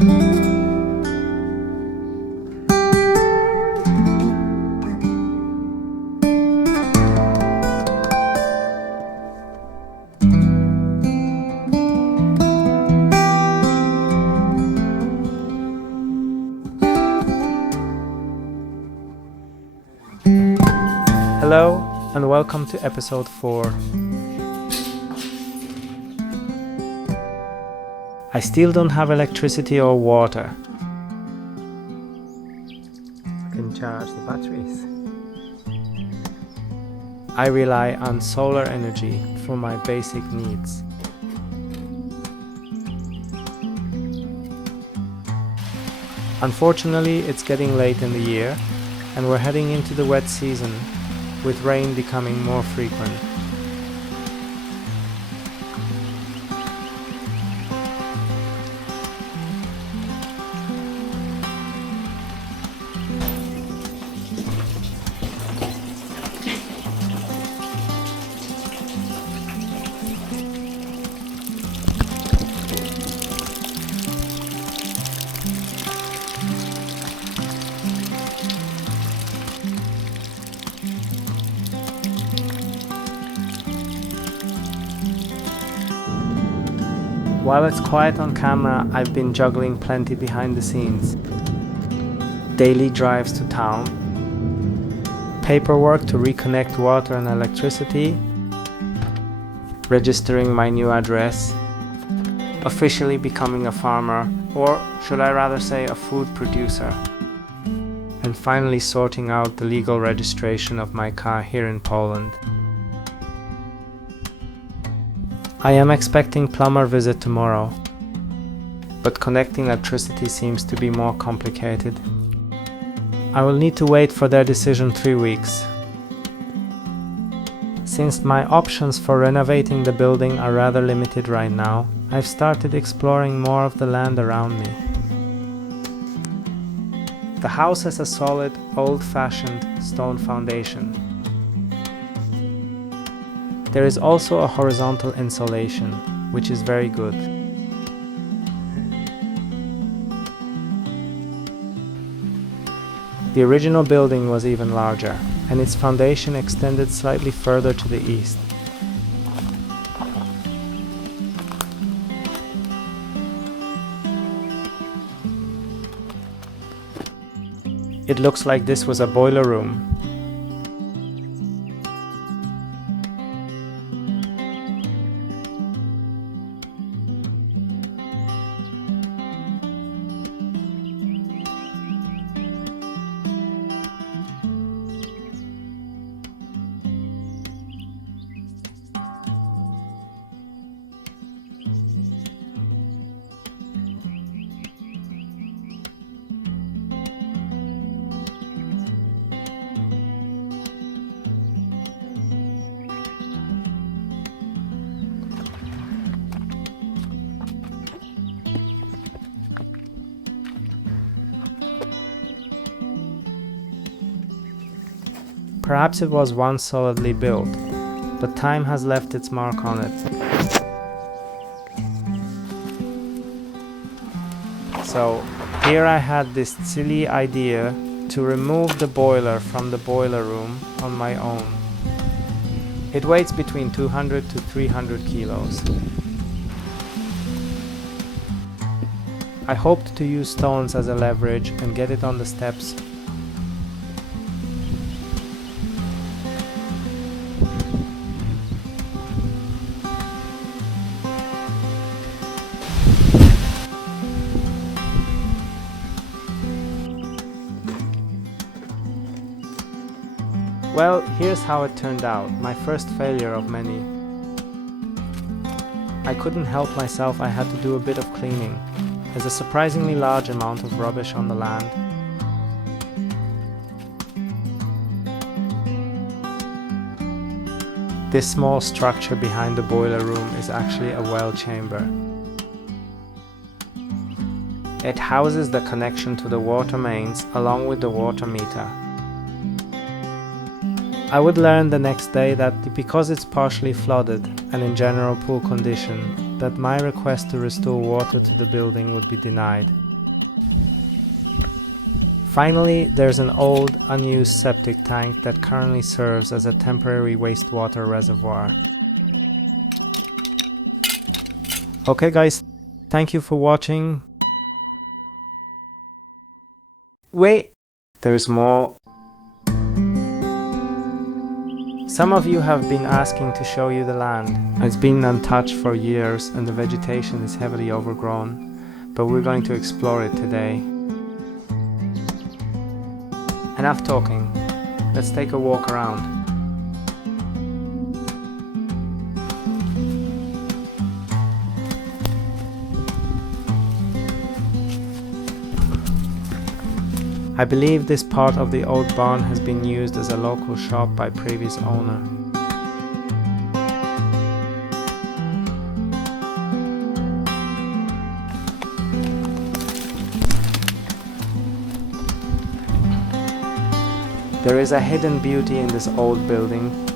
Hello and welcome to episode 4. I still don't have electricity or water. I can charge the batteries. I rely on solar energy for my basic needs. Unfortunately, it's getting late in the year and we're heading into the wet season, with rain becoming more frequent. While it's quiet on camera, I've been juggling plenty behind the scenes. Daily drives to town, paperwork to reconnect water and electricity, registering my new address, officially becoming a farmer, or should I rather say a food producer, and finally sorting out the legal registration of my car here in Poland. I am expecting plumber visit tomorrow, but connecting electricity seems to be more complicated. I will need to wait for their decision 3 weeks. Since my options for renovating the building are rather limited right now, I've started exploring more of the land around me. The house has a solid, old-fashioned stone foundation. There is also a horizontal insulation, which is very good. The original building was even larger, and its foundation extended slightly further to the east. It looks like this was a boiler room. Perhaps it was once solidly built, but time has left its mark on it. So here I had this silly idea to remove the boiler from the boiler room on my own. It weighs between 200 to 300 kilos. I hoped to use stones as a leverage and get it on the steps. Well, here's how it turned out, my first failure of many. I couldn't help myself, I had to do a bit of cleaning. There's a surprisingly large amount of rubbish on the land. This small structure behind the boiler room is actually a well chamber. It houses the connection to the water mains along with the water meter. I would learn the next day that because it's partially flooded and in general poor condition, that my request to restore water to the building would be denied. Finally, there's an old, unused septic tank that currently serves as a temporary wastewater reservoir. Okay guys, thank you for watching. Wait, there's more. Some of you have been asking to show you the land. It's been untouched for years and the vegetation is heavily overgrown, but we're going to explore it today. Enough talking, let's take a walk around. I believe this part of the old barn has been used as a local shop by previous owner. There is a hidden beauty in this old building.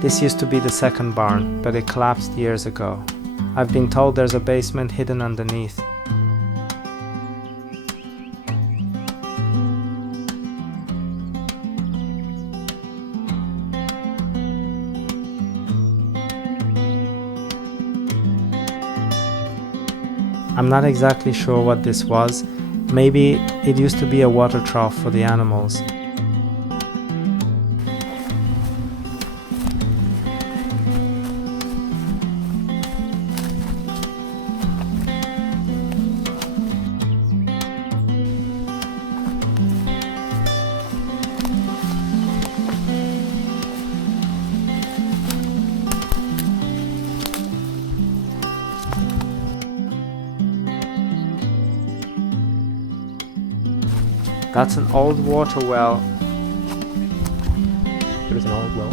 This used to be the second barn, but it collapsed years ago. I've been told there's a basement hidden underneath. I'm not exactly sure what this was. Maybe it used to be a water trough for the animals. That's an old water well. There is an old well.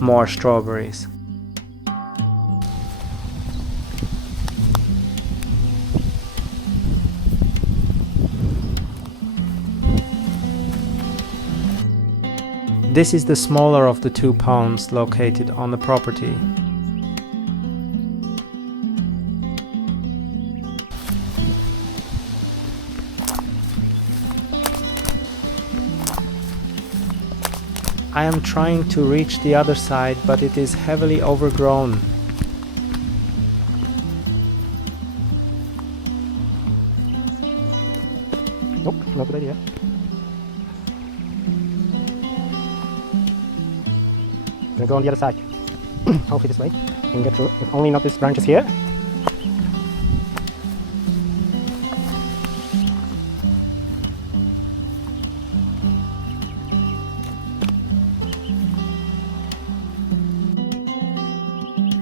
More strawberries. This is the smaller of the two ponds located on the property. I am trying to reach the other side, but it is heavily overgrown. Nope, not a good idea. I'm gonna go on the other side. Hopefully this way. I can get through. If only not this branch is here.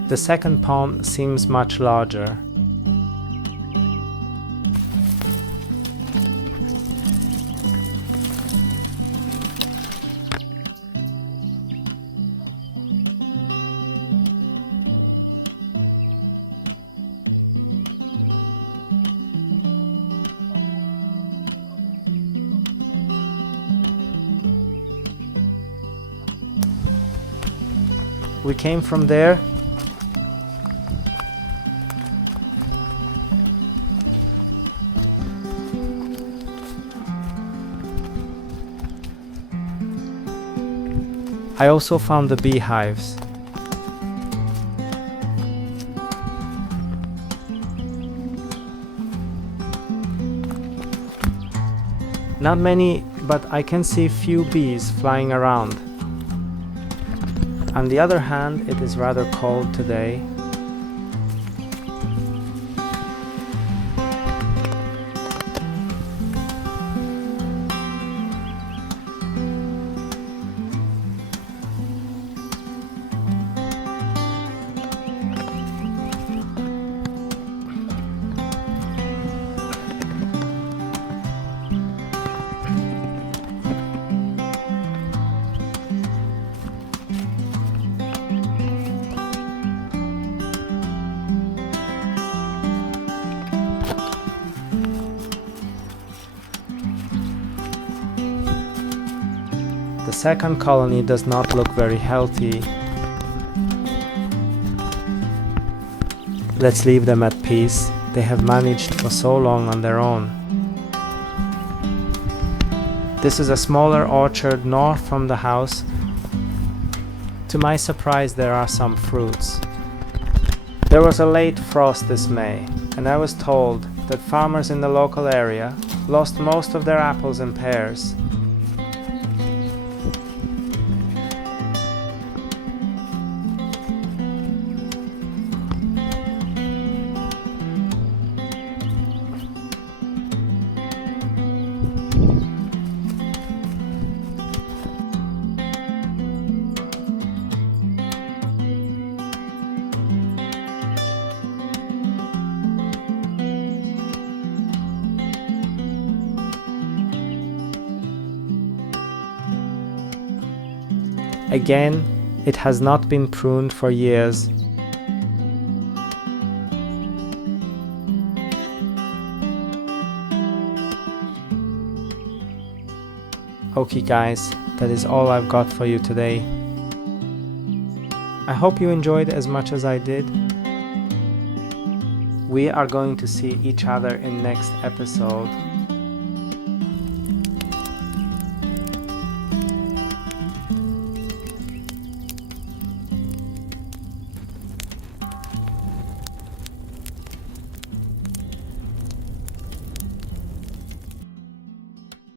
The second pond seems much larger. We came from there. I also found the beehives. Not many but I can see few bees flying around. On the other hand, it is rather cold today. The second colony does not look very healthy. Let's leave them at peace. They have managed for so long on their own. This is a smaller orchard north from the house. To my surprise, there are some fruits. There was a late frost this May, and I was told that farmers in the local area lost most of their apples and pears. Again, it has not been pruned for years. Okay guys, that is all I've got for you today. I hope you enjoyed as much as I did. We are going to see each other in next episode.